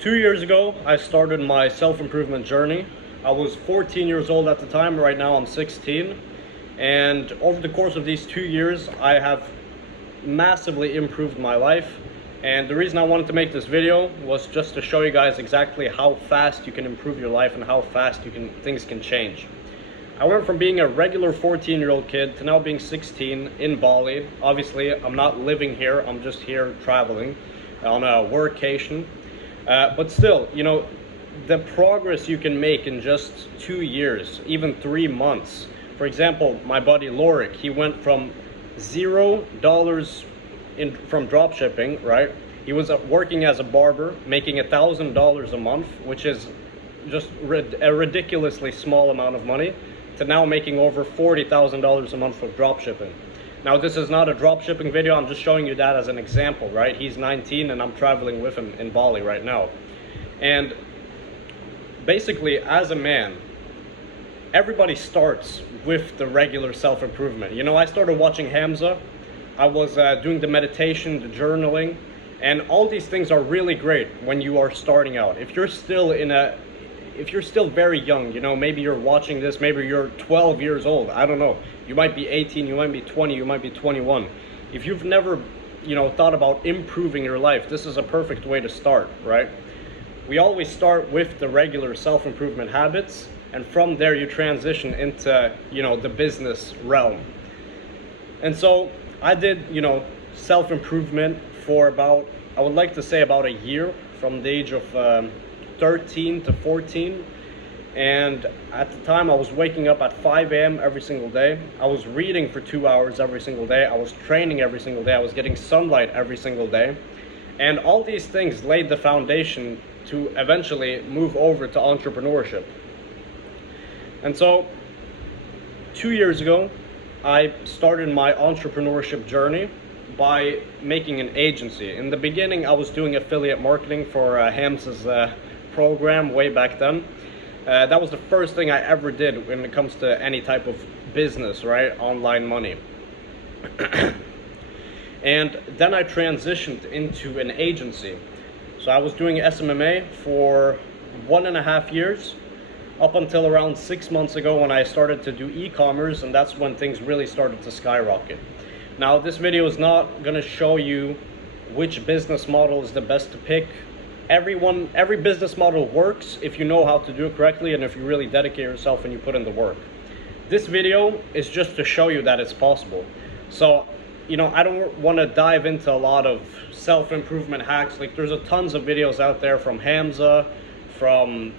2 years ago, I started my self-improvement journey. I was 14 years old at the time. Right now I'm 16. And over the course of these 2 years, I have massively improved my life. And the reason I wanted to make this video was just to show you guys exactly how fast you can improve your life and how fast things can change. I went from being a regular 14-year-old kid to now being 16 in Bali. Obviously, I'm not living here. I'm just here traveling on a workation. But still, you know, the progress you can make in just 2 years, even 3 months. For example, my buddy Lorik, he went from $0 from dropshipping, right? He was working as a barber, making $1,000 a month, which is just a ridiculously small amount of money, to now making over $40,000 a month with dropshipping. Now, this is not a dropshipping video, I'm just showing you that as an example, right? He's 19 and I'm traveling with him in Bali right now. And basically, as a man, everybody starts with the regular self-improvement. You know, I started watching Hamza. I was doing the meditation, the journaling, and all these things are really great when you are starting out. If you're still very young, you know, maybe you're watching this, maybe you're 12 years old, I don't know. You might be 18, you might be 20, you might be 21. If you've never, you know, thought about improving your life, this is a perfect way to start, right? We always start with the regular self-improvement habits, and from there you transition into, you know, the business realm. And so I did, you know, self-improvement for about, I would like to say about a year, from the age of 13 to 14. And at the time I was waking up at 5 a.m. every single day. I was reading for 2 hours every single day. I was training every single day. I was getting sunlight every single day. And all these things laid the foundation to eventually move over to entrepreneurship. And so 2 years ago, I started my entrepreneurship journey by making an agency. In the beginning, I was doing affiliate marketing for Hamza's program way back then. That was the first thing I ever did when it comes to any type of business, right? Online money. And then I transitioned into an agency. So I was doing SMMA for 1.5 years, up until around 6 months ago when I started to do e-commerce, and that's when things really started to skyrocket. Now, this video is not going to show you which business model is the best to pick. Every business model works if you know how to do it correctly and if you really dedicate yourself and you put in the work. This video is just to show you that it's possible. So, you know, I don't want to dive into a lot of self-improvement hacks. Like, there's a tons of videos out there from Hamza, from,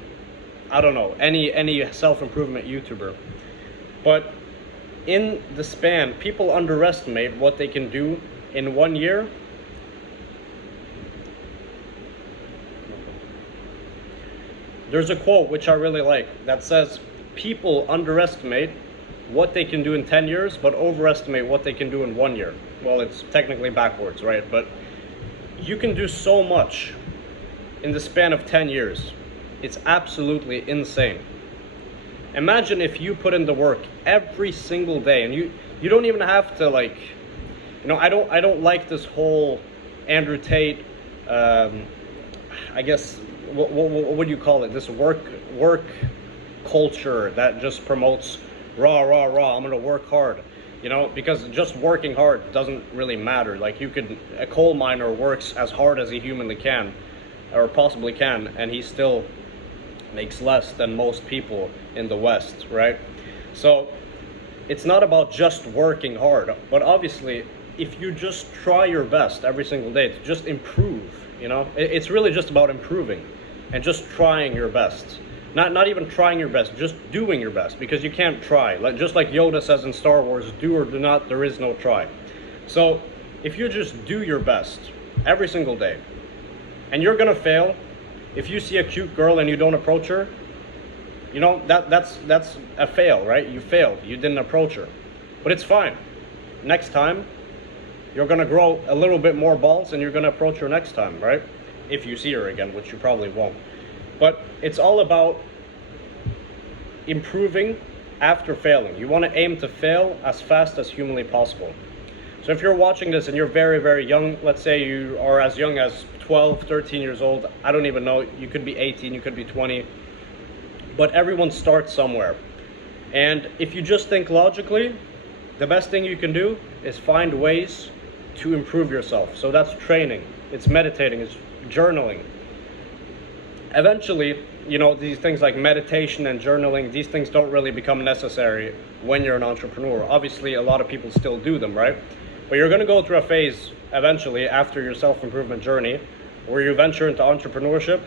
I don't know, any self-improvement YouTuber. But in the span, people underestimate what they can do in 1 year. There's a quote which I really like that says, people underestimate what they can do in 10 years, but overestimate what they can do in 1 year. Well, it's technically backwards, right? But you can do so much in the span of 10 years. It's absolutely insane. Imagine if you put in the work every single day, and you don't even have to, like, you know, I don't like this whole Andrew Tate, I guess, what do you call it? This work culture that just promotes raw, I'm gonna work hard, you know, because just working hard doesn't really matter. Like, a coal miner works as hard as he humanly can, or possibly can, and he still makes less than most people in the West, right? So it's not about just working hard, but obviously if you just try your best every single day to just improve, you know, it's really just about improving and just trying your best. Not even trying your best, just doing your best, because you can't try. Just like Yoda says in Star Wars, do or do not, there is no try. So if you just do your best every single day, and you're gonna fail. If you see a cute girl and you don't approach her, you know, that's a fail, right? You failed, you didn't approach her. But it's fine. Next time, you're gonna grow a little bit more balls and you're gonna approach her next time, right? If you see her again, which you probably won't. But it's all about improving after failing. You want to aim to fail as fast as humanly possible. So if you're watching this and you're very, very young, let's say you are as young as 12, 13 years old. I don't even know. You could be 18, you could be 20. But everyone starts somewhere. And if you just think logically, the best thing you can do is find ways to improve yourself. So that's training, it's meditating, it's journaling. Eventually, these things like meditation and journaling, these things don't really become necessary when you're an entrepreneur. Obviously, a lot of people still do them, right? But you're going to go through a phase eventually after your self-improvement journey where you venture into entrepreneurship.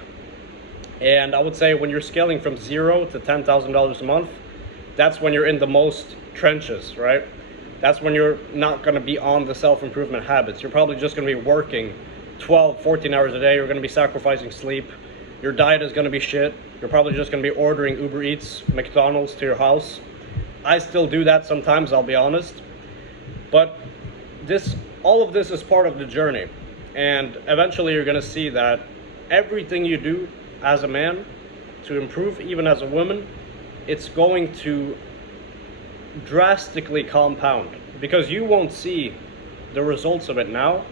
And I would say when you're scaling from $0 to $10,000 a month, that's when you're in the most trenches, right? That's when you're not going to be on the self-improvement habits. You're probably just going to be working 12, 14 hours a day. You're going to be sacrificing sleep. Your diet is going to be shit. You're probably just going to be ordering Uber Eats, McDonald's to your house. I still do that sometimes, I'll be honest. But all of this is part of the journey. And eventually you're going to see that everything you do as a man to improve, even as a woman, it's going to drastically compound, because you won't see the results of it now,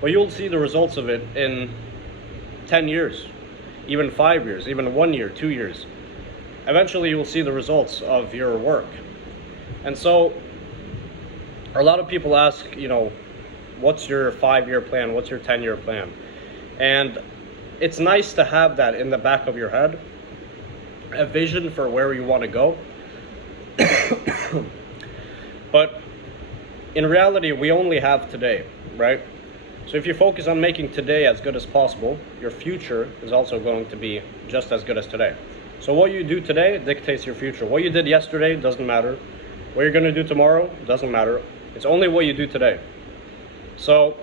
but you'll see the results of it in 10 years, even 5 years, even 1 year, 2 years. Eventually you'll see the results of your work. And so a lot of people ask, what's your 5-year plan? What's your 10-year plan? And it's nice to have that in the back of your head, a vision for where you want to go. But in reality, we only have today, right? So if you focus on making today as good as possible, your future is also going to be just as good as today. So what you do today dictates your future. What you did yesterday doesn't matter. What you're going to do tomorrow doesn't matter. It's only what you do today. So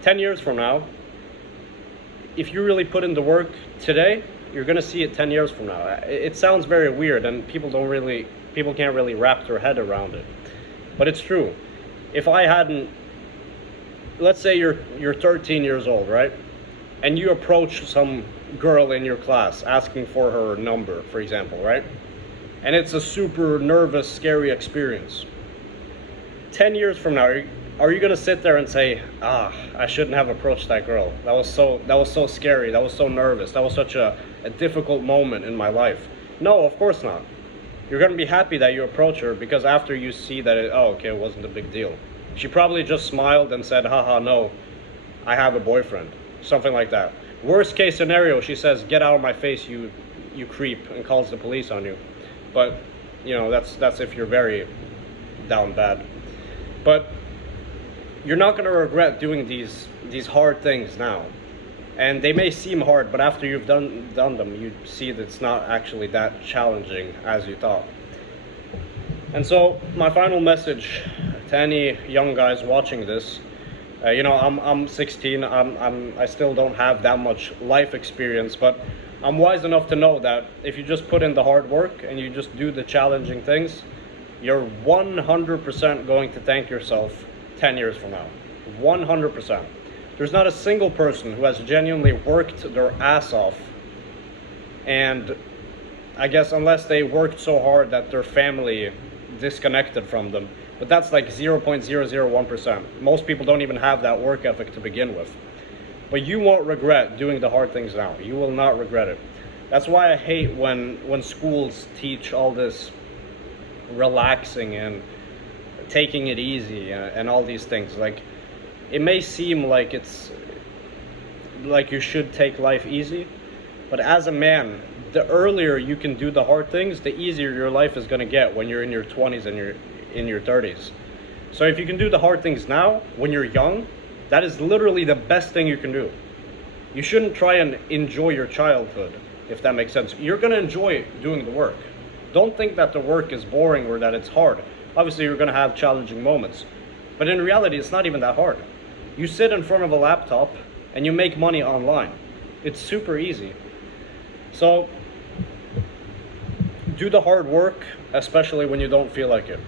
10 years from now, if you really put in the work today, you're going to see it 10 years from now. It sounds very weird, and people can't really wrap their head around it. But it's true. If I hadn't, let's say you're 13 years old, right? And you approach some girl in your class asking for her number, for example, right? And it's a super nervous, scary experience. 10 years from now, are you gonna sit there and say, I shouldn't have approached that girl. That was so scary. That was so nervous. That was such a difficult moment in my life. No, of course not. You're gonna be happy that you approach her, because after you see that it wasn't a big deal. She probably just smiled and said, haha, no, I have a boyfriend. Something like that. Worst case scenario, she says, get out of my face, you creep, and calls the police on you. But, that's if you're very down bad. But you're not going to regret doing these hard things now. And they may seem hard, but after you've done them, you see that it's not actually that challenging as you thought. And so my final message to any young guys watching this, I'm 16. I still don't have that much life experience, but I'm wise enough to know that if you just put in the hard work and you just do the challenging things, you're 100% going to thank yourself 10 years from now. 100%. There's not a single person who has genuinely worked their ass off, and I guess unless they worked so hard that their family disconnected from them, but that's like 0.001%. Most people don't even have that work ethic to begin with. But you won't regret doing the hard things now. You will not regret it. That's why I hate when schools teach all this relaxing and taking it easy and all these things. Like, it may seem like it's like you should take life easy, but as a man, the earlier you can do the hard things, the easier your life is going to get when you're in your 20s and you're in your 30s. So if you can do the hard things now when you're young, that is literally the best thing you can do. You shouldn't try and enjoy your childhood, if that makes sense. You're going to enjoy doing the work. Don't think that the work is boring or that it's hard. Obviously, you're going to have challenging moments, but in reality, it's not even that hard. You sit in front of a laptop and you make money online. It's super easy. So do the hard work, especially when you don't feel like it.